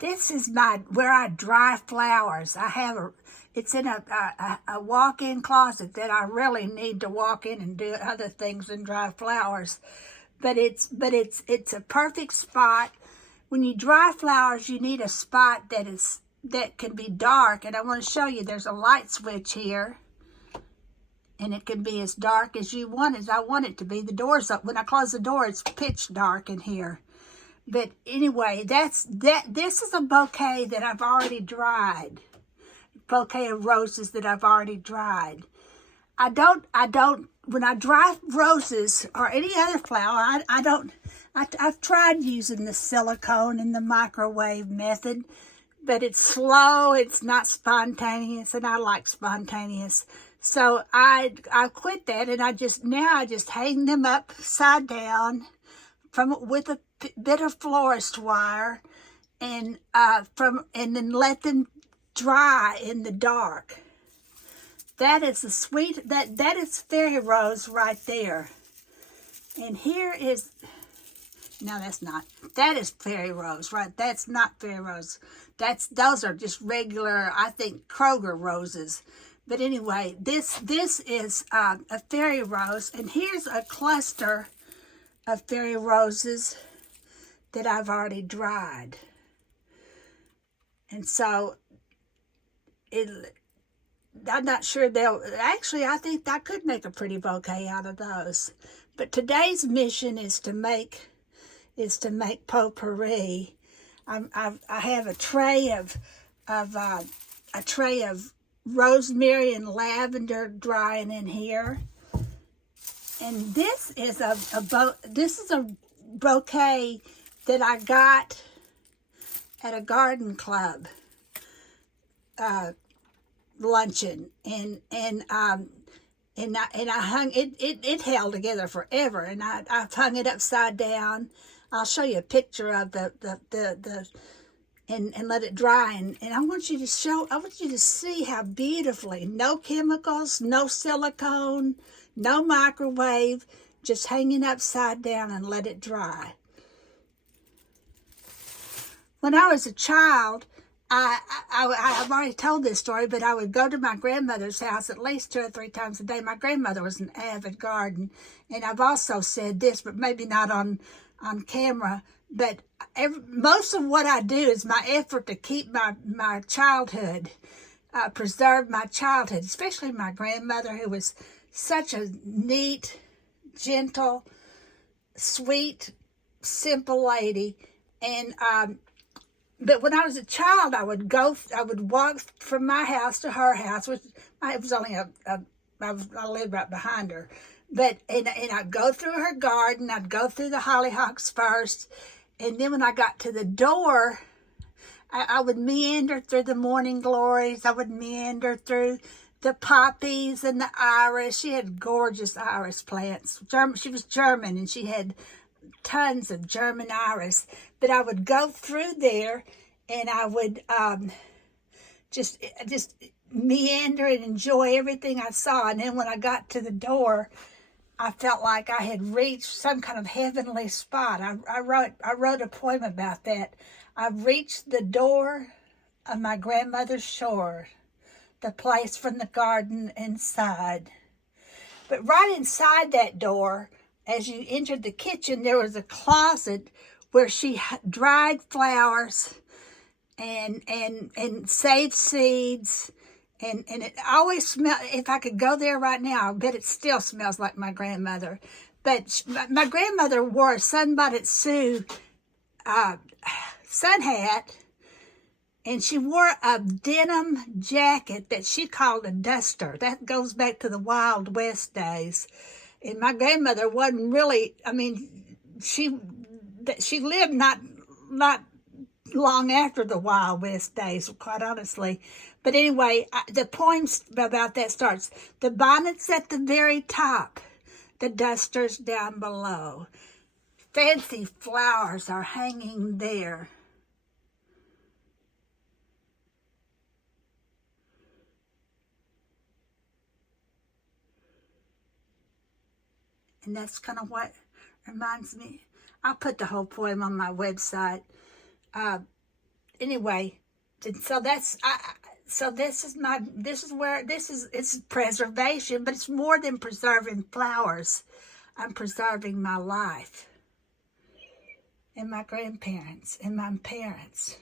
This is where I dry flowers. It's in a walk-in closet that I really need to walk in and do other things than dry flowers. But it's a perfect spot. When you dry flowers, you need a spot that can be dark. And I want to show you, there's a light switch here. And it can be as dark as you want, as I want it to be. The door's up. When I close the door, it's pitch dark in here. But anyway, this is a bouquet that I've already dried. Bouquet of roses that I've already dried. When I dry roses or any other flower, I've tried using the silicone and the microwave method, but it's slow, it's not spontaneous, and I like spontaneous. So I quit that, and I just hang them upside down with a bit of florist wire, and then let them dry in the dark. That is the sweet, that is fairy rose right there. And here is, no, that's not. That is fairy rose, right? That's not fairy rose. Those are just regular, I think, Kroger roses. But anyway, this is a fairy rose, and here's a cluster of fairy roses that I've already dried. And so I'm not sure actually, I think I could make a pretty bouquet out of those. But today's mission is to make potpourris. I have a tray of rosemary and lavender drying in here. And this is a bouquet that I got at a garden club luncheon, and I hung it. It held together forever, and I've hung it upside down. I'll show you a picture of and let it dry, and I want you to see how beautifully, no chemicals, no silicone, no microwave, just hanging upside down and let it dry. When I was a child, I've already told this story, but I would go to my grandmother's house at least 2 or 3 times a day. My grandmother was an avid garden, and I've also said this, but maybe not on camera, but most of what I do is my effort to keep my childhood, preserve my childhood, especially my grandmother, who was such a neat, gentle, sweet, simple lady. And but when I was a child, I would walk from my house to her house, which it was only I lived right behind her. But and I'd go through her garden. I'd go through the hollyhocks first, and then when I got to the door, I would meander through the morning glories. I would meander through the poppies and the iris. She had gorgeous iris plants. She was German, and she had tons of German iris. But I would go through there, and I would just meander and enjoy everything I saw. And then when I got to the door, I felt like I had reached some kind of heavenly spot. I wrote a poem about that. I've reached the door of my grandmother's shore, the place from the garden inside. But right inside that door, as you entered the kitchen, there was a closet where she dried flowers and saved seeds. And it always smelled, if I could go there right now, I bet it still smells like my grandmother. But my grandmother wore a Sunbonnet Sue sun hat, and she wore a denim jacket that she called a duster. That goes back to the Wild West days. And my grandmother wasn't really, I mean, she lived not long after the Wild West days, quite honestly. But anyway, the poem about that starts, the bonnet's at the very top, the duster's down below. Fancy flowers are hanging there. And that's kind of what reminds me. I'll put the whole poem on my website. anyway, so that's so this is it's preservation, but it's more than preserving flowers. I'm preserving my life and my grandparents and my parents.